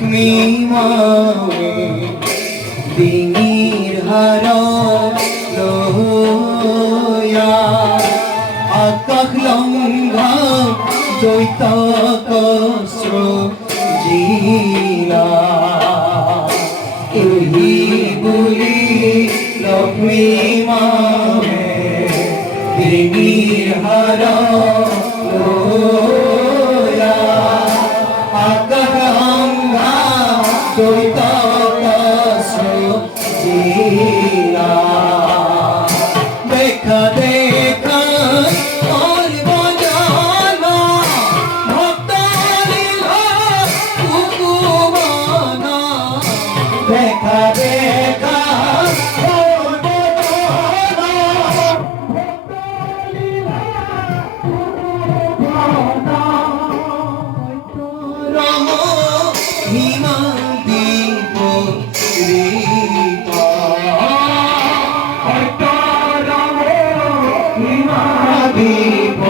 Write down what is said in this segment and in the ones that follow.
লক্ষ্মী মায়ে ডিঙিৰ হাৰত লয়া আকাশ লংঘা দৈত্যক সৃজিলা এই বুলি লক্ষ্মী মায়ে ডিঙিৰ হাৰত লয়া আকাশ লংঘা দৈত্যক সৃজিলা দেখা দেখা দেখা দেখা হিমা দীপ হিমা দীপ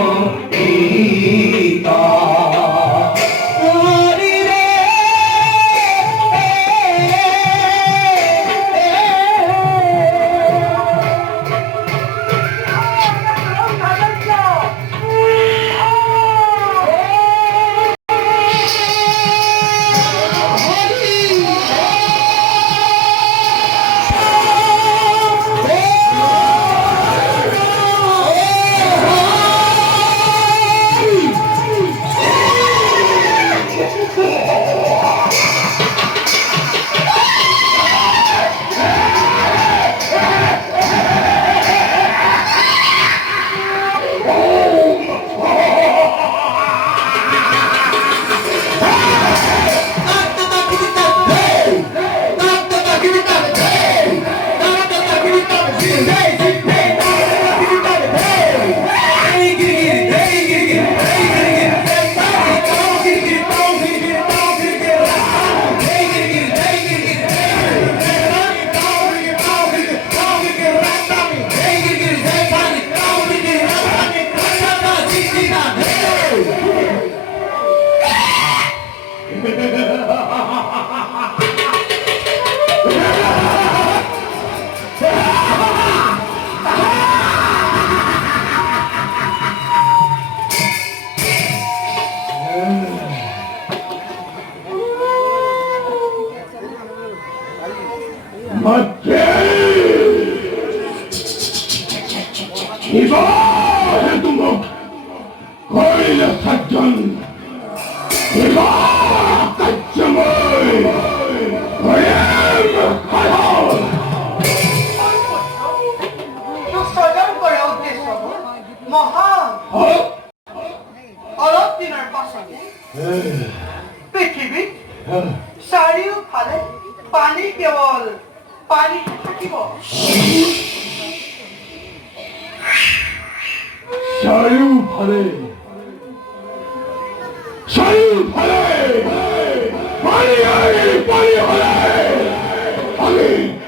পৃথিৱীত চাৰিওফালে পানী কেৱল পানী থাকিব চাৰিওফালে পানী পানী হলে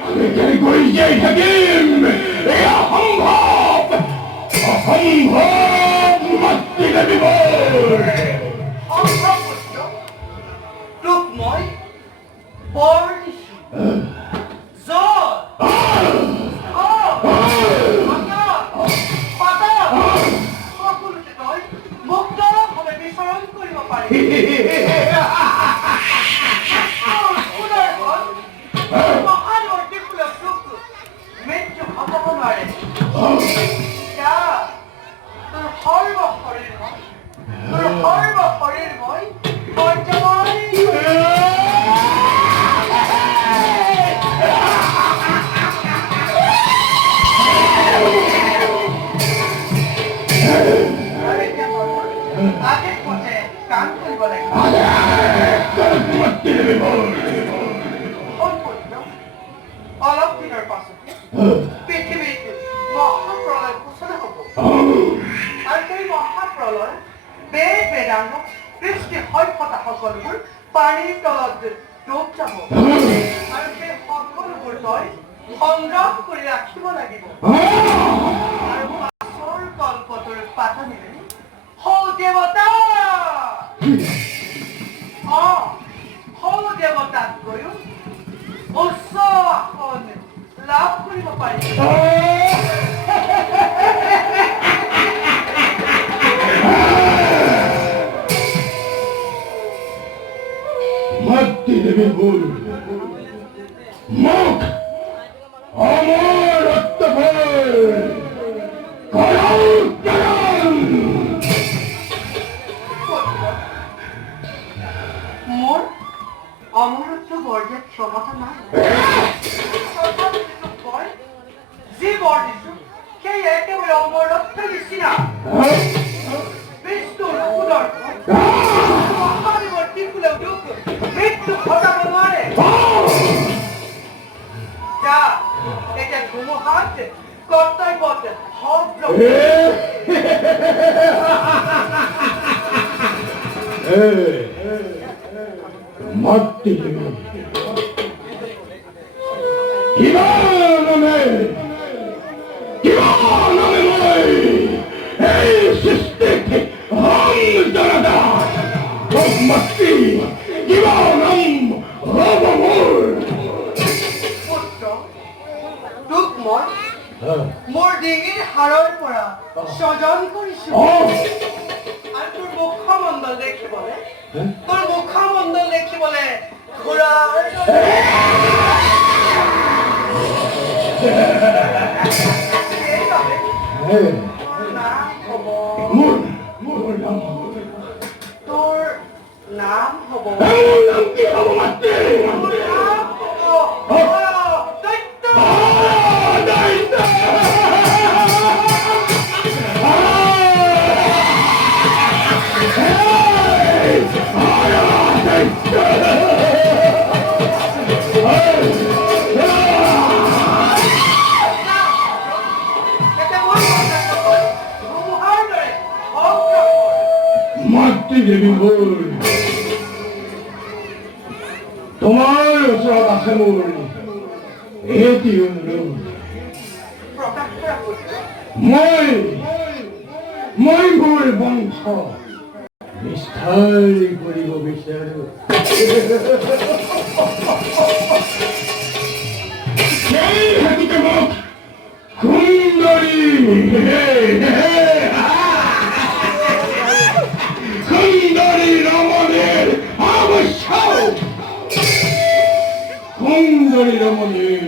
আমি কেনেকৈ জীয়াই থাকিম এয়া অসম্ভৱ মাতৃ দেৱীবোৰ তোক মই বৰ দিছো সকলোতে তই মুক্তভাৱে বিচৰণ কৰিব পাৰি মহানৱৰ্তী ফুলক তোক মৃত্যু হব নোৱাৰে তোৰ সৰ্ব শৰীৰ মই কাম কৰিব লাগিব অলপ দিনৰ পাছতে পৃথিৱীত মহাপ্ৰলয় ঘোষণা হ'ব আৰু সেই মহাপ্ৰলয় বেদাংগ সৃষ্টি সভ্যতা সকলোবোৰ পানীৰ তলত ডুব যাব আৰু সেই সকলোবোৰ তই সংগ্ৰহ কৰি ৰাখিব লাগিব আৰু পাছৰ কল্পটোৰ পাতনিৰে হৌ দেৱতা হৌ দেৱতা নকৈও উচ্চ আসন লাভ কৰিব পাৰিব। মাতৃ দেৱী ভুল মোক অমৰ অত্যভয় মোৰ অমৰত্ব বৰ্জত ক্ষমতা নাই। যি বৰ দিছো সেই একেবাৰে অমৰত্ব নিচিনা বিষ্ণুৰ সুদৰ্শন মহাদেৱৰ ত্ৰিশূলেও দুখ মৃত্যু ঘটাব নোৱাৰে। যা এতিয়া ধুমুহাত কৰ্তব্যত শব্দ মাতৃ দেৱী কিবা নামে মই এই সৃষ্টিত জনতা মাতৃ কিবা নাম হ'ব মোৰ পুত্ৰ তোক মই মোৰ ডিঙিৰ হাড়ৰ পৰা স্বজন কৰিছো। আৰু তোৰ মুখমণ্ডল দেখিবলে ঘোঁৰাৰ সেইবাবে তোৰ নাম হ'ব তোৰ নাম হ'ব কি হ'ব মাতৃ তোৰ নাম হ'ব দৈত্য। মাতৃ দেৱী ভুল তোমাৰ ওচৰত আছে মোৰ এটি অনুৰোধ। মই মোৰ বংশ বিস্তাৰ কৰিব বিচাৰো। সেই হেতুকে মোক সুন্দৰী ৰমণীৰ আৱশ্যক। সুন্দৰী ৰমণীৰ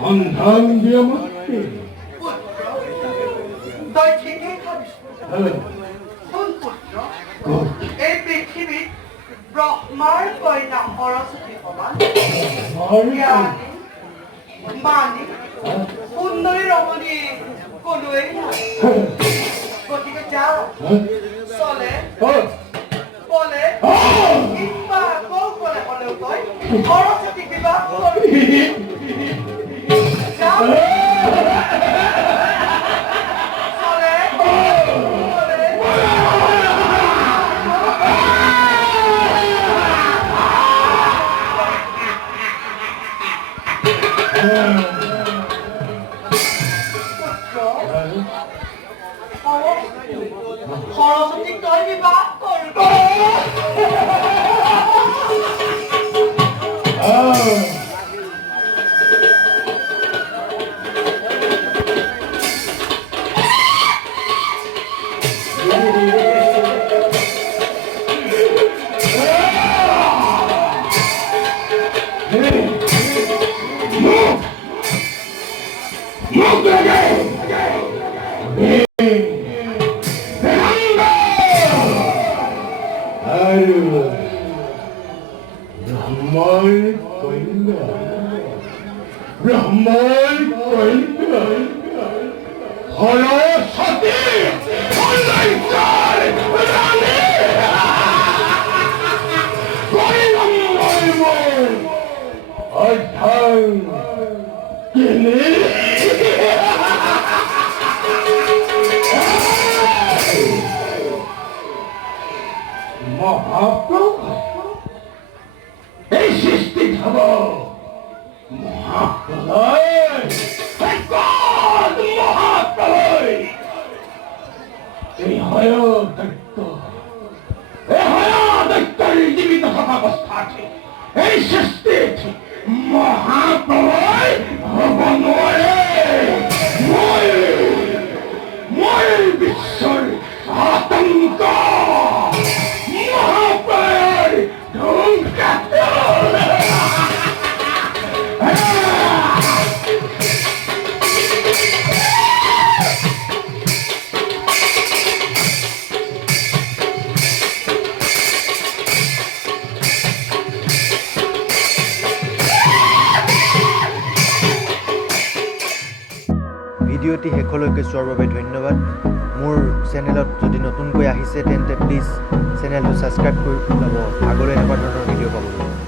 সন্ধান দিয়া মাতৃ তই ঠিকেই ভাবিছ। শুন পুত্ৰ, এই পৃথিৱীত ব্ৰহ্মাৰ কন্যা সৰস্বতী সমান জ্ঞানী মানি সুন্দৰী ৰমণী কোনোৱেই নাই। গতিকে যা চলে বলে কিবা কৌশলে হলেও তই সৰস্বতীক বিবাহ কৰিবি। যা চলে সৰস্বতীক তই বিবাহ কৰিবি। ব্ৰহ্মাৰ কন্যা সৰস্বতী মহাপ্ৰভু এই সৃষ্টি হব মহাপ্ৰলয় মহাপ্ৰলয় এই হয় দৈত্য জীবিত থাকা অবস্থা আছে এই সৃষ্টিত মহাপ্ৰলয় হ'ব নোৱাৰে। মই বিশ্বৰ আতংক মহাপ্ৰলয়ৰ ধুমকেতু। ভিডিঅ'টি শেষলৈকে চোৱাৰ বাবে ধন্যবাদ। মোৰ চেনেলত যদি নতুনকৈ আহিছে তেন্তে প্লিজ চেনেলটো ছাবস্ক্ৰাইব কৰি ল'ব আগলৈ এনেকুৱা ধৰণৰ ভিডিঅ' পাবলৈ।